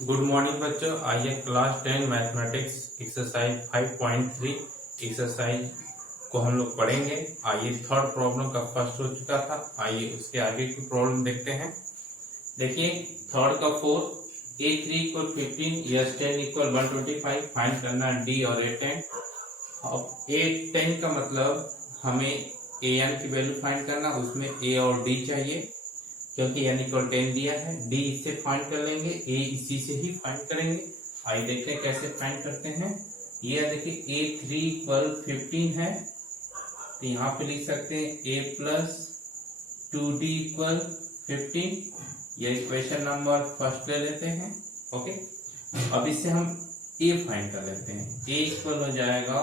Good morning बच्चों। आइए class 10 mathematics exercise 5.3 exercise को हम लोग पढ़ेंगे। आइए थर्ड प्रॉब्लम का फर्स्ट हो चुका था, आइए उसके आगे की प्रॉब्लम देखते हैं। देखिए थर्ड का 4 A3 equal 15 S10 equal 125 find करना D और A10। अब A10 का मतलब हमें AN की वैल्यू फाइंड करना, उसमें A और D चाहिए क्योंकि n इक्वल 10 दिया है। D इससे फाइंड कर लेंगे, A इसी से ही फाइंड करेंगे। आइए देखते हैं कैसे फाइंड करते हैं। ये देखिए A3 इक्वल 15 है, तो यहाँ पे लिख सकते हैं A प्लस 2D इक्वल 15। ये इक्वेशन नंबर फर्स्ट ले लेते हैं। ओके, अब इससे हम A फाइंड कर लेते हैं। A इक्वल हो जाएगा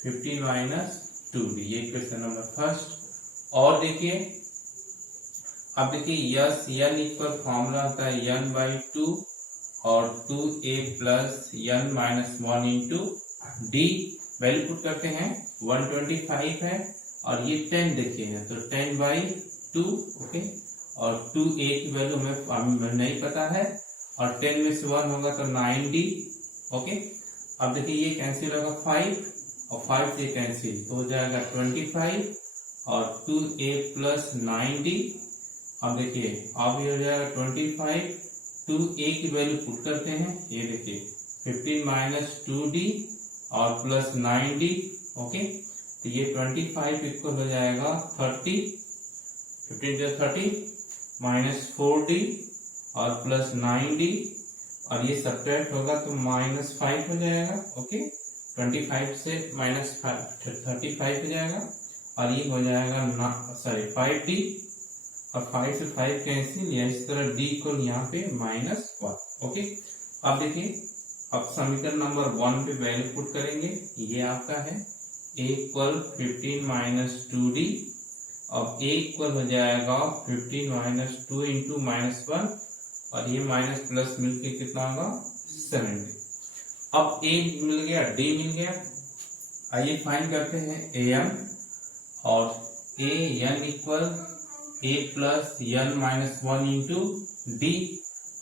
15 माइनस 2D, ये इक्वेशन नंबर फर्स्ट। और देखिए अब देखिए यस n इक्वल फॉर्मूला होता है n बाई 2 और 2a plus n minus 1 into D. Value put करते हैं, 125 है और ये 10 देखिए है तो 10 बाई 2। ओके, और 2a की वैल्यू हमें नहीं पता है और 10 में से 1 होगा तो 9d। ओके, अब देखिए ये कैंसिल होगा 5 और 5 से कैंसिल तो हो जाएगा 25 और 2a प्लस 9d। अब देखिए अब ये हो जाएगा 25, 2a की वैल्यू पुट करते हैं, ये देखिए 15 माइनस 2d और प्लस 9d। ओके, तो ये 25 इक्वल हो जाएगा 30, 15 जो 30 माइनस 4d और प्लस 9d और ये सब्ट्रैक्ट होगा तो माइनस 5 हो जाएगा। ओके, 25 से माइनस 35 हो जाएगा और ये हो जाएगा 5d और 5 से 5 कैंसिल, या इस तरह d को यहाँ पे -1। ओके, अब देखिए अब समीकरण नंबर 1 पे वैल्यू पुट करेंगे। ये आपका है a इक्वल 15 माइनस 2d। अब a इक्वल हो जाएगा 15 माइनस 2 इंटू -1 और ये माइनस प्लस मिलके कितना होगा 70। अब a मिल गया, d मिल गया। आइए फाइंड करते हैं an और an equal a plus n minus 1 into D.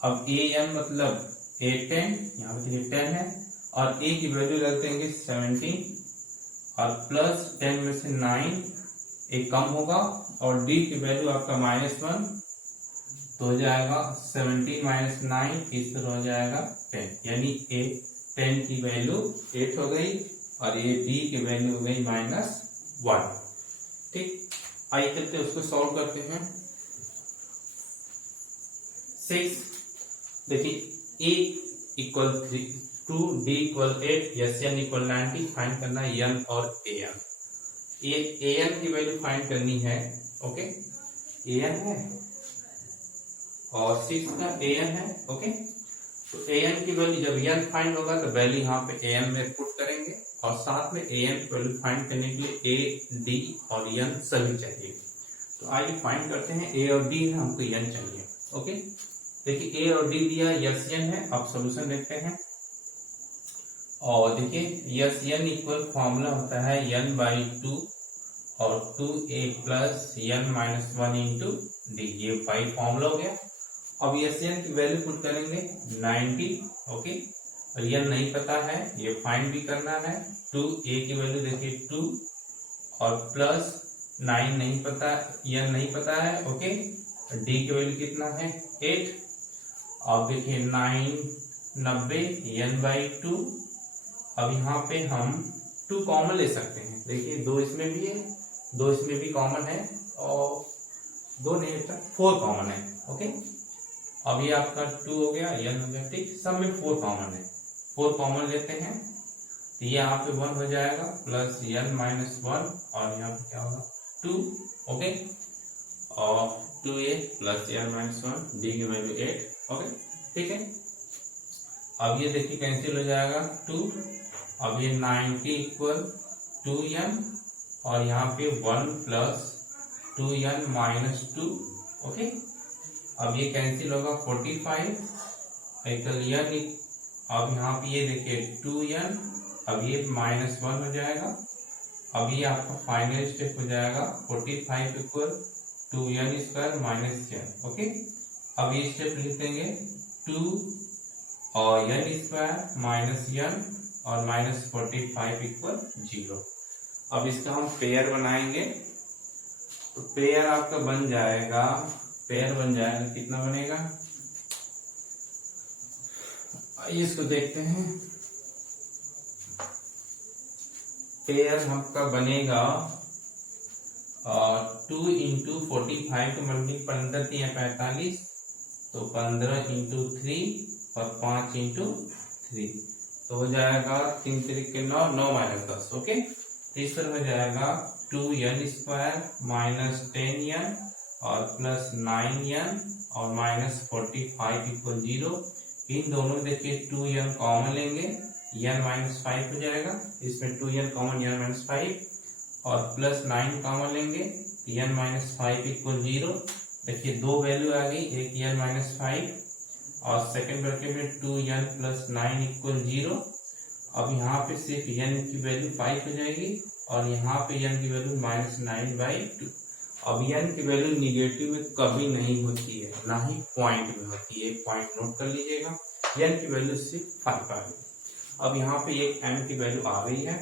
अब a n मतलब A10, यहाँ पे 10 है और a की वैल्यू रख देंगे 17 और प्लस 10 में से 9 एक कम होगा और d की वैल्यू आपका -1 तो हो जाएगा 17 माइनस 9, इस तरह हो जाएगा 10, यानी a 10 की वैल्यू 8 हो गई और ये d की वैल्यू हो गई -1। ठीक, आइए चलते उसको सॉल्व करते हैं। 6 देखिए a equal 3, 2d equal 8, n equal 90 find करना है n और an। an की वैल्यू फाइंड करनी है। ओके, an है और 6 का an है। ओके, तो an की वैल्यू जब n फाइंड होगा तो वैल्यू यहाँ पे an में पुट करेंगे और साथ में an की वैल्यू फाइंड करने के लिए a, d और n सभी चाहिए। तो आइए फाइंड करते हैं, a और d है, हमको n चाहिए। ओके, देखिए a और d दिया यस n है। अब सॉल्यूशन देखते हैं और देखिए यस n इक्वल फॉर्मूला होता है n बाई 2 और 2a plus n minus 1 into D. ये 5 फॉर्मूला हो गया। अब यस n की वैल्यू पुट करेंगे 90। ओके, और n नहीं पता है, ये फाइंड भी करना है। 2a की वैल्यू देखिए 2 और प्लस 9 नहीं पता, n नहीं पता है। ओके, d की वैल्यू कितना है 8। अब देखिए 9 90 n बाई 2। अब यहाँ पे हम 2 कॉमन ले सकते हैं। देखिए 2 इसमें भी है, 2 इसमें भी कॉमन है और 2 नहीं होता 4 कॉमन है। ओके, अब ये आपका 2 हो गया, n हो गया। ठीक, सब में 4 कॉमन है, 4 कॉमन लेते हैं तो ये यहाँ पे 1 हो जाएगा प्लस n माइनस 1 और यहाँ पे क्या होगा 2। ओके, और 2a plus n minus 1, d की वैल्यू 8। ओके, ठीक है। अब ये देखिए कैंसिल हो जाएगा 2। अब ये 90 इक्वल 2n और यहाँ पे 1 प्लस 2n माइनस 2। ओके, अब ये कैंसिल होगा 45 n। अब यहाँ पे ये देखिए 2n, अब ये -1 हो जाएगा। अब ये आपका फाइनल स्टेप हो जाएगा 45 equal 2n² minus n। Okay, अब ये स्टेप लिख देंगे 2 और n स्क्वायर माइनस n और माइनस 45 इक्वल 0। अब इसका हम पेयर बनाएंगे, तो पेयर आपका बन जाएगा, कितना बनेगा, इसको देखते हैं। पेयर आपका बनेगा 2 इंटू 45 को मल्टीप्लाई 15 3 45, तो 15 इंटू 3 और 5 इंटू 3, तो हो जाएगा 3 3 9, 9 माइनस 10। ओके, तो इस पर हो जाएगा 2n स्क्वायर माइनस 10n और प्लस 9n और माइनस 45 इक्वल 0। इन दोनों में देखिए 2n कॉमन लेंगे, n माइनस 5 हो जाएगा, इसमें 2n कॉमन n माइनस 5 और प्लस 9 कॉमन लेंगे, n माइनस 5 इक्वल 0। देखिए दो वैल्यू आ गई, एक n माइनस 5 और सेकेंड ब्रैकेट में 2n प्लस 9 इक्वल 0। अब यहाँ पे सिर्फ n की वैल्यू 5 हो जाएगी और यहाँ पे n की वैल्यू माइनस 9/2। अब n की वैल्यू निगेटिव में कभी नहीं होती है, ना ही पॉइंट में होती है, पॉइंट नोट कर लीजिएगा। n की वैल्यू सिर्फ 5 आ गई। अब यहाँ पे एक m की वैल्यू आ गई है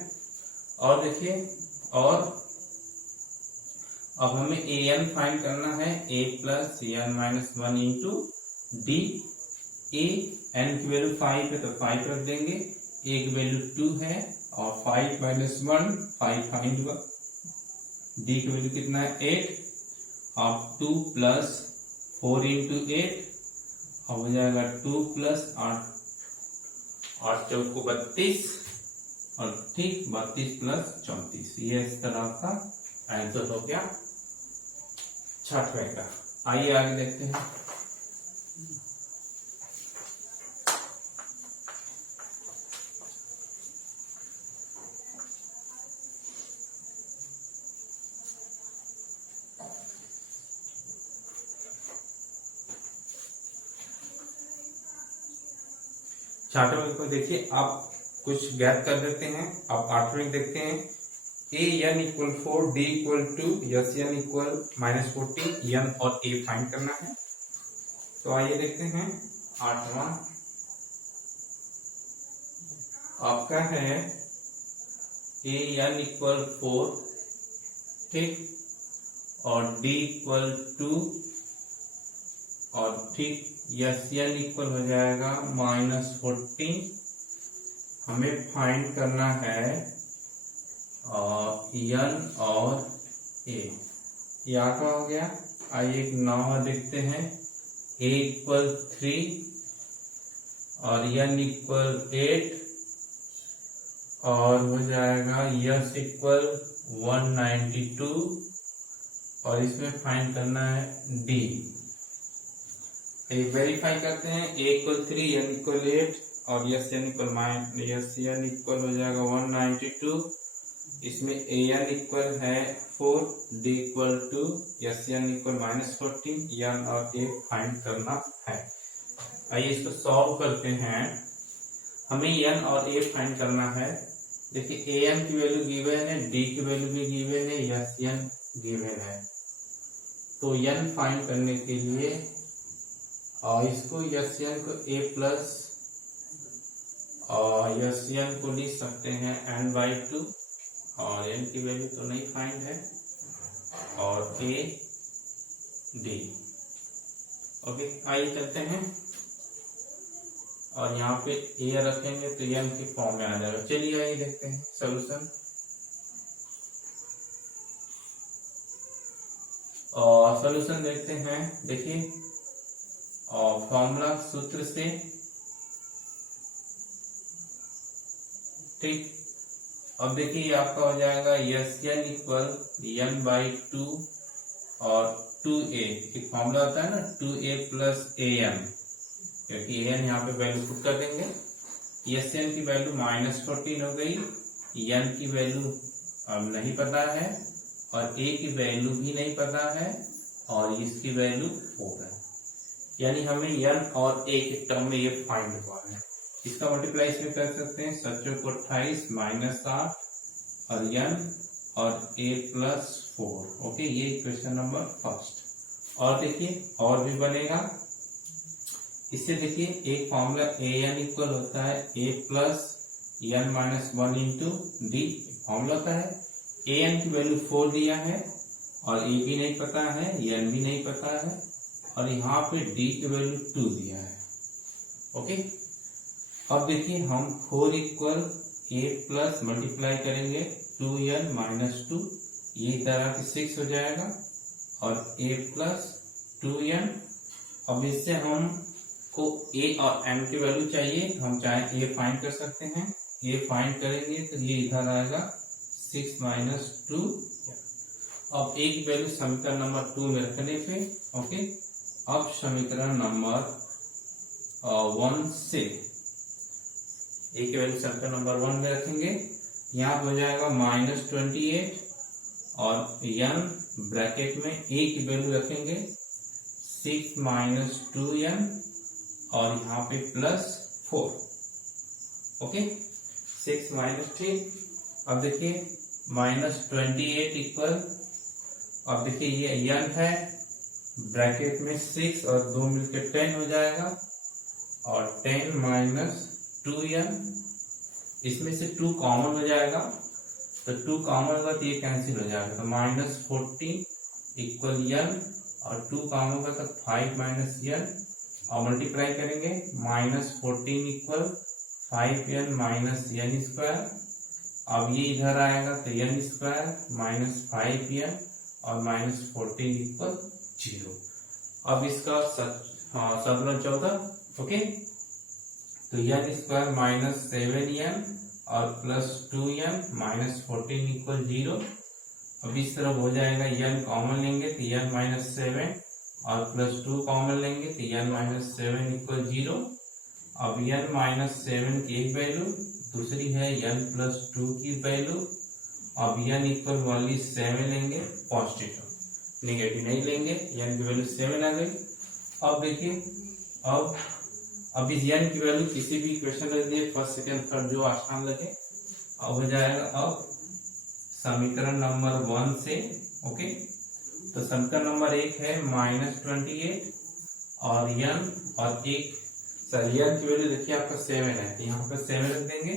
और देखिए, और अब हमें an फाइंड करना है, a plus n minus 1 into D. a n की वैल्यू 5 है तो 5 रख देंगे, a की वैल्यू 2 है और 5 माइनस 1 5 फाइंड हुआ, डी की वैल्यू कितना है 8, अब 2 प्लस 4 इंटू 8, अब हो जाएगा 2 प्लस 8 चौको 32 और ठीक 32 प्लस 34, ये इस तरह का आंसर हो गया 6वें का। आइए आगे देखते हैं। छात्रों को देखिए, आप कुछ गैप कर देते हैं। आप 8वें देखते हैं, a n equal 4, d equal 2, yes n equal minus 40, n और a फाइंड करना है। तो आइए देखते हैं 8वां आपका है a n इक्वल 4, ठीक, और d इक्वल 2 और ठीक यस n इक्वल हो जाएगा माइनस 14। हमें फाइंड करना है n और a, यहाँ का हो गया। आइए एक 9वां देखते हैं, a इक्वल 3 और n इक्वल 8 और हो जाएगा यस इक्वल 192 और इसमें फाइंड करना है d। वेरीफाई करते हैं, a इक्वल 3, n इक्वल 8 और यस n इक्वल हो जाएगा 192। इसमें a n इक्वल है 4, d equal 2, yes n equal minus 14, n और a फाइंड करना है। आइए इसको सॉल्व करते हैं। हमें n और a फाइंड करना है। देखिए a n की वैल्यू गिवन है, d की वैल्यू भी गिवन है, यस n गिवन है। तो n फाइंड करने के लिए और इसको यस n को a प्लस और यस n को लिख सकते हैं n/2 और n की वैल्यू तो नहीं फाइंड है और a d। ओके, आइए चलते हैं और यहाँ पे a रखेंगे तो n के फॉर्म में आ जाएगा। चलिए आइए देखते हैं सॉल्यूशन। और सॉल्यूशन देखते हैं। देखिए और फॉर्मूला सूत्र से, ठीक, अब देखिए आपका हो जाएगा यस n इक्वल n/2 और 2a, एक फॉर्मूला होता है ना 2a प्लस an, क्योंकि an यहाँ पे वैल्यू पुट कर देंगे। यस n की वैल्यू माइनस 14 हो गई, n की वैल्यू अब नहीं पता है और a की वैल्यू भी नहीं पता है और इसकी वैल्यू 4 है, यानी हमें n और a के टर्म में ये फाइंड हुआ है। इसका मल्टीप्लाई इसमें कर सकते हैं, 7 को 28 माइनस 8 और n और a प्लस 4। ओके, ये क्वेश्चन नंबर फर्स्ट। और देखिए और भी बनेगा, इससे देखिए एक फॉर्मूला ए एन इक्वल होता है a plus n minus one into d formula होता है। ए एन की वैल्यू 4 दिया है और ए भी नहीं पता है, एन भी नहीं पता है, और यहाँ पे डी की वैल्यू 2 दिया है। ओके, अब देखिए हम 4 इक्वल ए प्लस मल्टीप्लाई करेंगे 2n माइनस 2, ये इधर आके 6 हो जाएगा, और a प्लस 2n। अब इससे हम को a और n की वैल्यू चाहिए, हम चाहे a फाइंड कर सकते हैं। a फाइंड करेंगे तो ये इधर आएगा 6 माइनस 2। अब a की वैल्यू समीकरण नंबर 2 में रखने पे, ओके, अब समीकरण नंबर 1 से a की वैल्यू समीकरण नंबर 1 में रखेंगे। यहाँ हो जाएगा -28 और n ब्रैकेट में a की वैल्यू रखेंगे 6 माइनस 2n और यहाँ पे +4। Okay, 6 minus 3। अब देखिए -28 इक्वल, अब देखिए ये n है, ब्रैकेट में 6 और 2 मिलकर 10 हो जाएगा, और 10 माइनस 2n, इसमें से 2 कॉमन हो जाएगा, तो 2 कॉमन होगा तो ये कैंसिल हो जाएगा, तो -14 इक्वल n, और 2 कॉमन होगा तो 5 माइनस n, और मल्टीप्लाई करेंगे -14 equal 5n minus n square. अब ये इधर आएगा तो n स्क्वायर माइनस 5n और -14 इक्वल 0। अब इसका सदलन 14। ओके, तो n स्क्वायर माइनस 7n और +2n माइनस 14 इक्वल 0। अब इस तरफ हो जाएगा, n कॉमन लेंगे तो n माइनस 7 और +2 कॉमन लेंगे तो n माइनस 7 इक्वल 0। अब n माइनस 7 की एक वैल्यू, दूसरी है n प्लस 2 की वैल्यू। अब n इक्वल वाली 7 लेंगे, पॉजिटिव, नेगेटिव नहीं लेंगे, n की वैल्यू 7 आ गई। अब देखिए, अब इस n की वैल्यू किसी भी इक्वेशन रख दिए, फर्स्ट सेकेंड थर्ड जो आसान लगे। अब हो जाएगा अब समीकरण नंबर 1 से, ओके, तो समीकरण नंबर 1 है -28 और n और एक सर n की वैल्यू देखिए आपका 7 है, तो यहाँ पर 7 रख देंगे।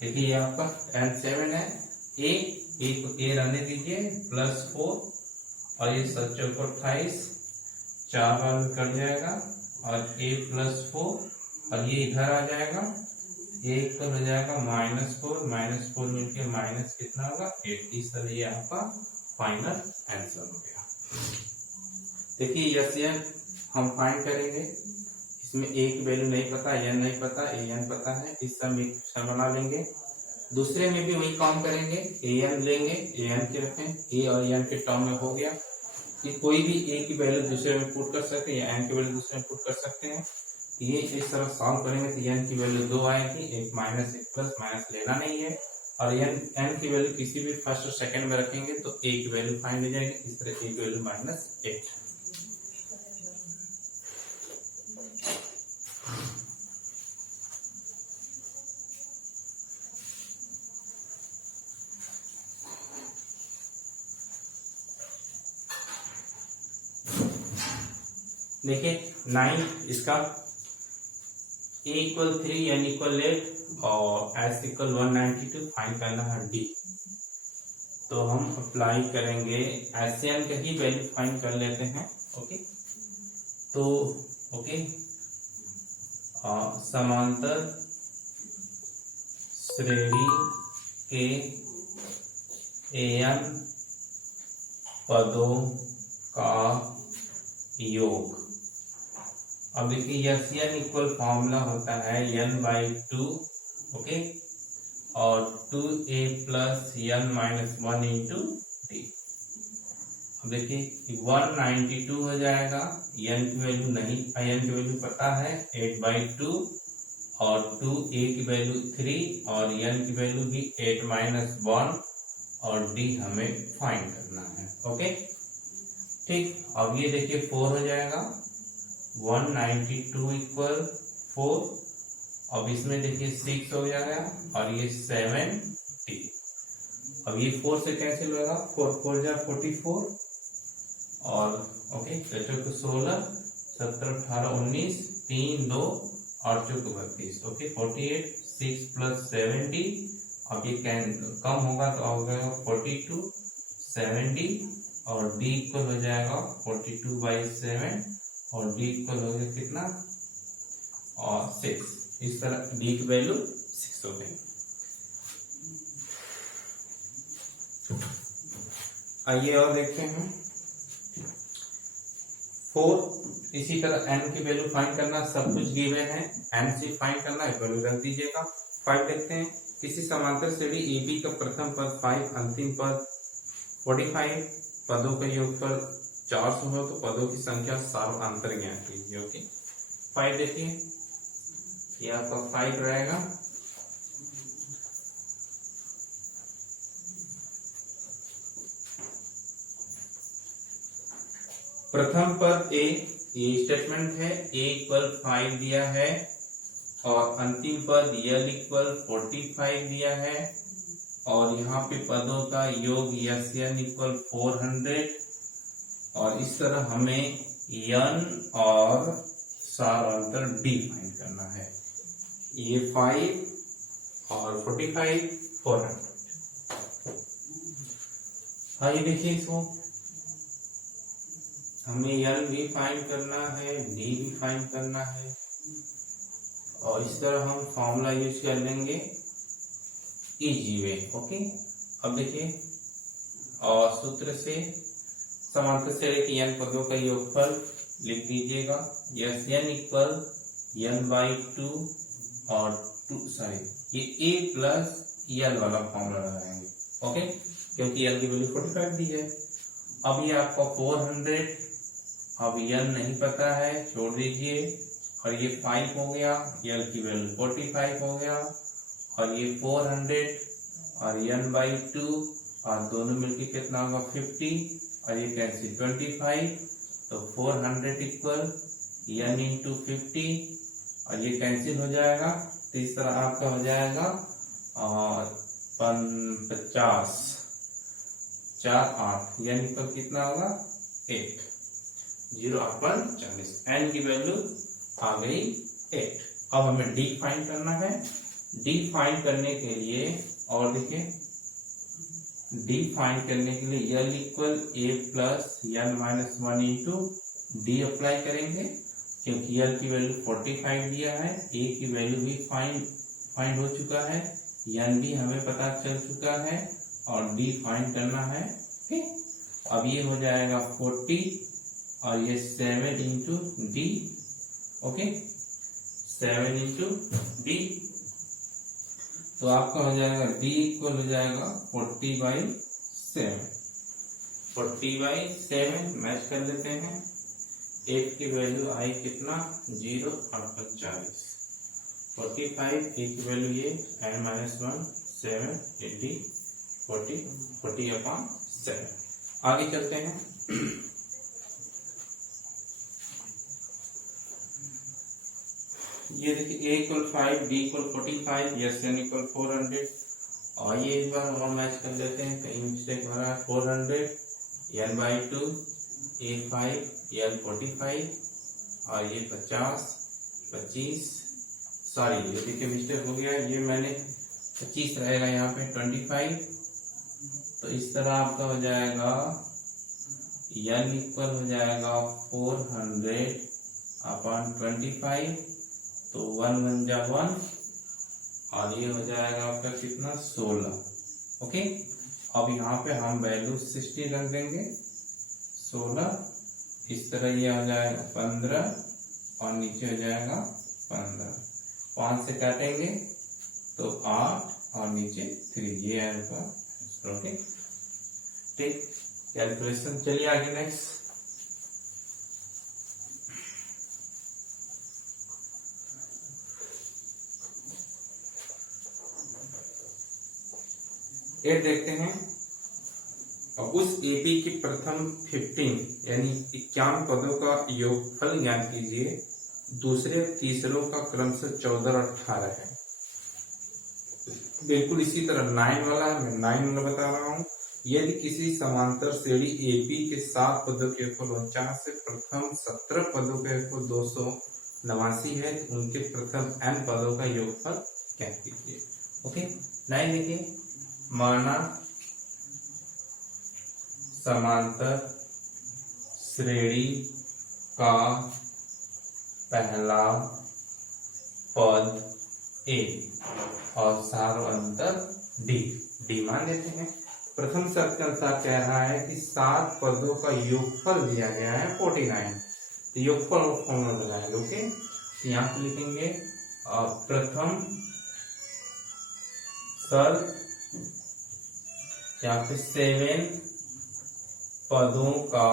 देखिए ये आपका n 7 है, a को a रहने दीजिए, +4 और ये 7 चौको 28, 4 बार में कट जाएगा, और a +4 और ये इधर आ जाएगा, a इक्वल हो जाएगा -4 मिलके माइनस कितना होगा 8। इस तरह ये आपका फाइनल आंसर हो गया। देखिए यस n हम फाइंड करेंगे, इसमें a की वैल्यू नहीं पता, n नहीं पता, an पता है, इस सब इक्वेशन बना लेंगे। दूसरे में भी वही काम करेंगे, an लेंगे, an के रखें, a और n के टर्म में हो गया कि कोई भी a की वैल्यू दूसरे में पुट कर सकते हैं या n की वैल्यू दूसरे में पुट कर सकते हैं। ये इस तरह सॉल्व करेंगे तो n की वैल्यू 2 आएगी, एक माइनस एक प्लस, माइनस लेना नहीं है, और n की वैल्यू किसी भी फर्स्ट और सेकंड में रखेंगे तो a की वैल्यू फाइंड हो जाएगी। इस तरह a की वैल्यू -8। देखिए 9 इसका a इक्वल 3 n इक्वल 8 और s इक्वल 192 फाइंड करना है d। तो हम अप्लाई करेंगे SN का ही वैल्यू फाइंड कर लेते हैं। ओके, तो ओके, समांतर श्रेणी के an पदों का योग। अब देखिए SN इक्वल फॉर्मूला होता है n/2, ओके, और 2a plus n minus 1 into d। अब देखिए 192 हो जाएगा, n की वैल्यू नहीं, n की वैल्यू पता है 8/2, और 2a की वैल्यू 3 और n की वैल्यू भी 8 माइनस 1, और d हमें फाइंड करना है। ओके, ठीक। अब ये देखिए 4 हो जाएगा, 192 इक्वल 4, अब इसमें देखिए 6 हो जाएगा और ये 70। अब ये 4 से कैंसिल होगा, 4 4 जा 44, और ओके 16 17 18 19 3 2 और 32। Okay 48 6 plus 70। अब ये कम होगा तो हो जाएगा 42 70 और d इक्वल हो जाएगा 42/7 और d इक्वल हो जाएगा कितना और 6। इस तरह d की वैल्यू 6 हो गई। आइए और देखते हैं 4। इसी तरह n की वैल्यू फाइंड करना, सब कुछ गिवन है, n से फाइंड करना है, वैल्यू रख दीजिएगा। 5 देखते हैं, किसी समांतर श्रेणी AB का प्रथम पद 5, अंतिम पद 45, पदों का योगफल 400 हो तो पदों की संख्या सार्वंतर ज्ञात कीजिए। ओके 5 देखिए, ये आपका 5 रहेगा। प्रथम पद A, ये स्टेटमेंट है, A इक्वल 5 दिया है और अंतिम पद L इक्वल 45 दिया है और यहाँ पे पदों का योग SN इक्वल 400 और इस तरह हमें n और सार्वंतर D फाइंड करना है। ये 5 और 45 400। आइए देखिए इसको, हमें n भी फाइंड करना है, d भी फाइंड करना है और इस तरह हम फॉर्मूला यूज कर लेंगे इजी वे। ओके अब देखिए, और सूत्र से समांतर श्रेणी की n पदों का योगफल लिख दीजिएगा। SN इक्वल n/2 और 2 ये a प्लस l वाला फॉर्मूला लगाएंगे। ओके क्योंकि l की वैल्यू 45 दी है। अब ये आपका 400, अब n नहीं पता है, छोड़ दीजिए और ये 5 हो गया, l की वैल्यू 45 हो गया और ये 400 और n/2 और दोनों मिलके कितना होगा 50 और ये कैंसिल 25 तो 400 इक्वल n इंटू 50 और ये कैंसिल हो जाएगा तो इस तरह आपका हो जाएगा और 50 4 8 n इक्वल कितना होगा 8 0 अपन 40। n की वैल्यू आ गई 8। अब हमें d फाइंड करना है। d फाइंड करने के लिए और देखिए d फाइंड करने के लिए l equal a plus n-1 into d apply करेंगे क्योंकि l की वैल्यू 45 दिया है, a की वैल्यू भी फाइंड हो चुका है, n भी हमें पता चल चुका है और d फाइंड करना है। ठीक अब ये हो जाएगा 40 और ये 7 into D. Okay 7 into D तो आपका हो जाएगा d इक्वल हो जाएगा 40/7। 40/7 मैच कर लेते हैं। 8 की वैल्यू आई कितना 0 और 45 45 a की वैल्यू ये n-1 7 80 40/7। आगे चलते हैं। ये देखिए a equal 5 d equal 45 SN equal 400 और ये इस बार और मैच कर लेते हैं, कहीं मिस्टेक हो रहा है। 400 n/2 a 5 l 45 और ये 50 25 सॉरी ये देखिए मिस्टेक हो गया, ये मैंने 25 रहेगा यहाँ पे 25 तो इस तरह आपका हो जाएगा n इक्वल हो जाएगा 400/25 तो 1 1 जा 1 और ये हो जाएगा आपका कितना 16। ओके अब यहाँ पे हम वैल्यू 60 रख देंगे 16 इस तरह ये हो जाएगा 15 और नीचे हो जाएगा 15 5 से काटेंगे तो 8 और नीचे 3 ये आएगा। ओके ठीक कैलकुलेशन। चलिए आगे नेक्स्ट। ये देखते हैं अब उस एपी के प्रथम 15 यानी 51 पदों का योगफल ज्ञात कीजिए। दूसरे तीसरों का क्रमशः 14 और 18 है। बिल्कुल इसी तरह 9 वाला मैं 9 वाला बता रहा हूँ। यदि किसी समांतर श्रेणी एपी के 7 पदों के योगफल 49 से प्रथम 17 पदों के योगफल 200 89 है तो उनके प्रथम n पदों का योगफल ज्ञात कीजिए। ओके, 9 देखिए, माना समांतर श्रेणी का पहला पद A और सार्वंतर D मान लेते हैं। प्रथम शर्त के अनुसार कह रहा है कि 7 पदों का योगफल दिया गया है 49, तो योगफल फॉर्मूला लगाएंगे। ओके, तो यहाँ पे लिखेंगे प्रथम शर्त, यहाँ पे 7 पदों का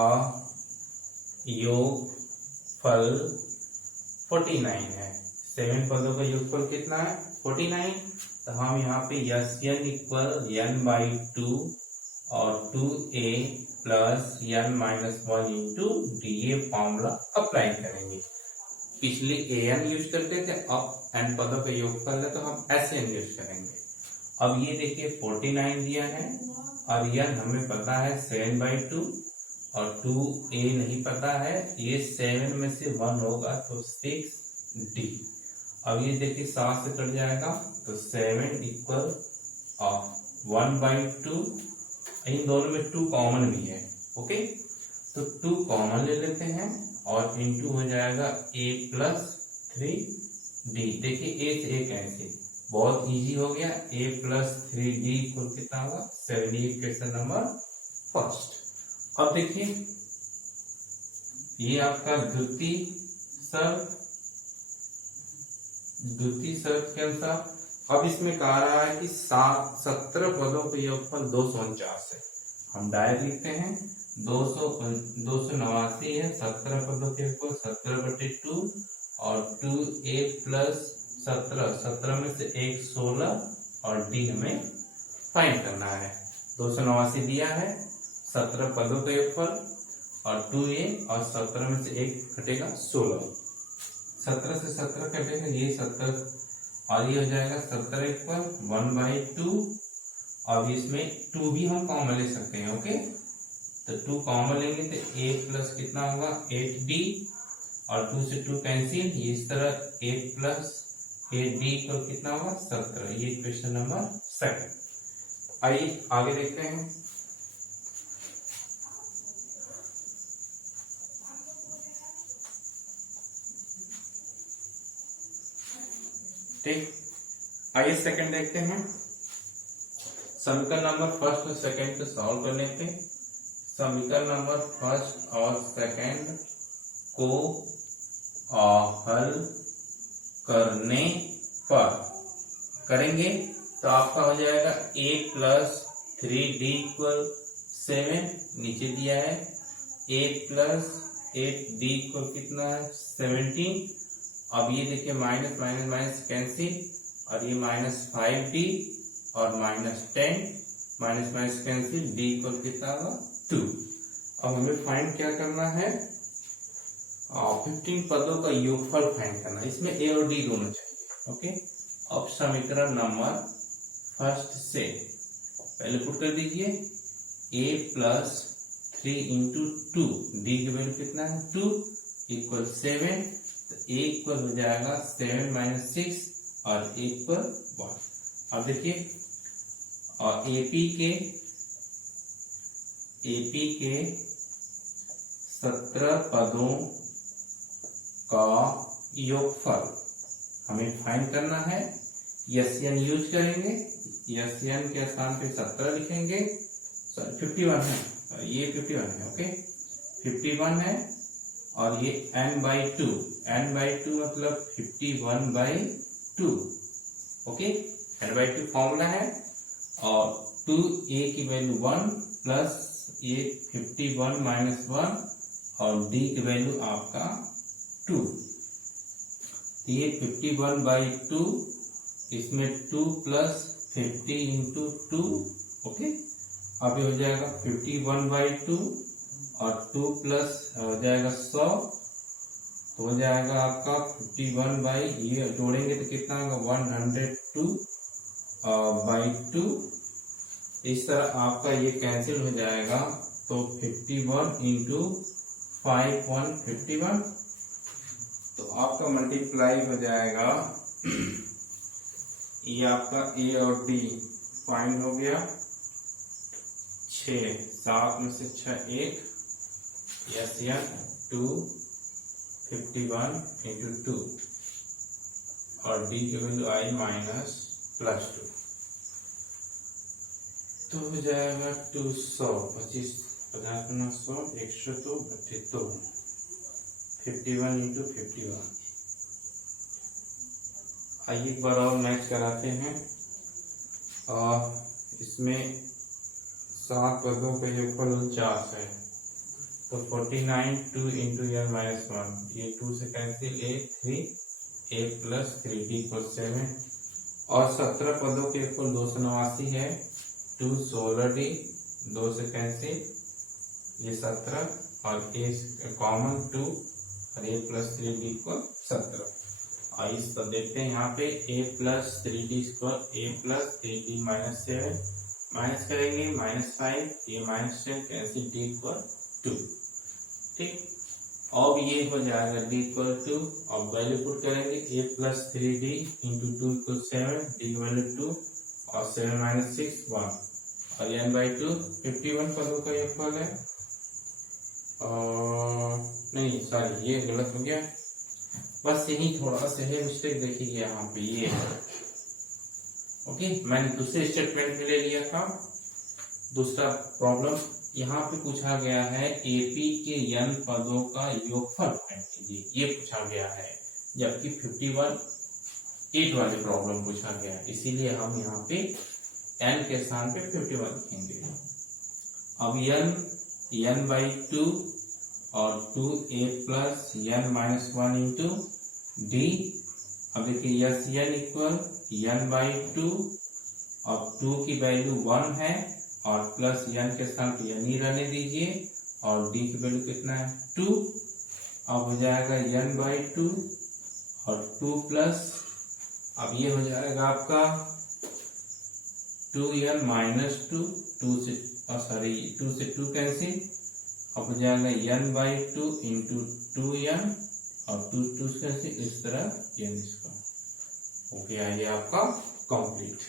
योगफल 49 है। 7 पदों का योगफल कितना है? 49। तो हम यहाँ पे Sn इक्वल n/2 और 2a plus n-1 into DA formula apply करेंगे। पिछले an यूज करते थे, अब n पदों का योगफल है तो हम Sn यूज करेंगे। अब ये देखिए 49 दिया है और n हमें पता है 7/2 और 2a नहीं पता है, ये 7 में से 1 होगा तो 6d। अब ये देखिए 7 से कट जाएगा तो 7 इक्वल 1/2, इन दोनों में 2 कॉमन भी है। ओके, तो 2 कॉमन ले लेते हैं और इंटू हो जाएगा a प्लस 3d। देखिए a से a कैंसिल, बहुत इजी हो गया। a प्लस 3d इक्वल कितना होगा? 78। Question number first. अब देखिए ये आपका द्वितीय शर्त के अनुसार अब इसमें कहा रहा है कि 17 पदों का योगफल 249 है। हम डायरेक्ट लिखते हैं 289 है, 17 पदों के योगफल 17/2 और 2a प्लस 17 में से 1 16 और d हमें फाइंड करना है। 289 दिया है, 17 पदों का योगफल और 2a और 17 में से 1 कटेगा 16, 17 से 17 कटेगा, ये 17 और ये हो जाएगा 17 इक्वल 1/2। अब इसमें 2 भी हम कॉमन ले सकते हैं। ओके, तो 2 कॉमन लेंगे तो a प्लस कितना होगा 8d और 2 से 2 कैंसिल, ये इस तरह 8 प्लस 8d इक्वल कितना होगा 17। ये क्वेश्चन नंबर सेकंड। आइए आगे देखते हैं। ठीक, आइए सेकंड देखते हैं। समीकरण नंबर फर्स्ट और सेकंड को सॉल्व करने पे समीकरण नंबर फर्स्ट और सेकंड को हल करने पर करेंगे तो आपका हो जाएगा a प्लस 3d इक्वल 7, नीचे दिया है a प्लस 8d इक्वल कितना है 17। अब ये देखिए माइनस माइनस माइनस कैंसिल और ये -5d और -10 minus minus cancel, d equal कितना होगा 2। अब हमें फाइंड क्या करना है? 15 पदों का योगफल फाइंड करना है। इसमें a और d दोनों चाहिए। ओके, अब समीकरण नंबर फर्स्ट से पहले पुट कर दीजिए a प्लस 3 इंटू 2, d की वैल्यू कितना है 2 इक्वल 7, तो a इक्वल हो जाएगा 7 माइनस 6 और a इक्वल 1। अब देखिए AP के 17 पदों का योगफल हमें फाइंड करना है। Sn यूज करेंगे, Sn के स्थान पे 17 लिखेंगे, सॉरी 51 है, ये 51 है। ओके, 51 है और ये n/2 मतलब 51/2। ओके, n/2 फॉर्मूला है और 2a की वैल्यू 1 प्लस ये 51 माइनस 1 और d की वैल्यू आपका 2। ये 51/2, इसमें 2 प्लस 50 इंटू 2। ओके, अब ये हो जाएगा 51/2 और 2 प्लस हो जाएगा 100, तो हो जाएगा आपका 51 ये जोड़ेंगे तो कितना होगा 102/2। इस तरह आपका ये कैंसिल हो जाएगा, तो 51 इंटू 5 151। तो आपका मल्टीप्लाई हो जाएगा, ये आपका ए और डी फाइंड हो गया, 6 7 में से 6 1, SN 2 51 इंटू 2 और डी की वैल्यू आई माइनस +2, तो हो जाएगा 200 25 50 गुना 100 102 32 51 इंटू 51। आइए एक बार और मैच कराते हैं। इसमें 7 पदों का योगफल 49 है, तो 49 2 इंटू n माइनस 1, ये 2 से कैंसिल 8 3 8 प्लस 3 d को 7, और 17 पदों के योगफल 289 है, 2 16 d 2 से कैंसिल ये 17 और a कॉमन 2 और a प्लस 3d को 17। और इस पर देखते हैं यहाँ पे a plus 3d square a plus 3d minus 7 minus करेंगे -5 ये -10 कैंसिल d इक्वल 2। ठीक, अब ये हो जाएगा d इक्वल 2, अब वैल्यू पुट करेंगे a plus 3d into 2 equal 7, d value 2 और 7 माइनस 6 1 और n/2 51 पदों का योगफल है। नहीं सॉरी ये गलत हो गया, बस यही थोड़ा सा है मिस्टेक देखिए यहाँ पे ये है। ओके, मैंने दूसरे स्टेटमेंट में ले लिया था। दूसरा प्रॉब्लम यहाँ पे पूछा गया है एपी के n पदों का योगफल फाइंड कीजिए, ये पूछा गया है, जबकि 51 8 वाली प्रॉब्लम पूछा गया है, इसीलिए हम यहाँ पे n के स्थान पे 51 लिखेंगे। अब n/2 और 2a plus n minus 1 into D. अब देखिए SN इक्वल n/2, अब 2 की वैल्यू 1 है और प्लस n के स्थान पे n ही रहने दीजिए, और d की वैल्यू कितना है 2। अब हो जाएगा n/2 और 2 प्लस, अब ये हो जाएगा आपका 2n माइनस 2, 2 से 2 कैंसिल, अब हो जाएगा n/2 इंटू 2n और 2 कैंसिल, इस तरह n इसका हो गया ये आपका कंप्लीट।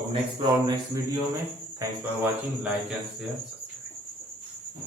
अब नेक्स्ट प्रॉब्लम नेक्स्ट वीडियो में। Thanks for watching, like and share subscribe.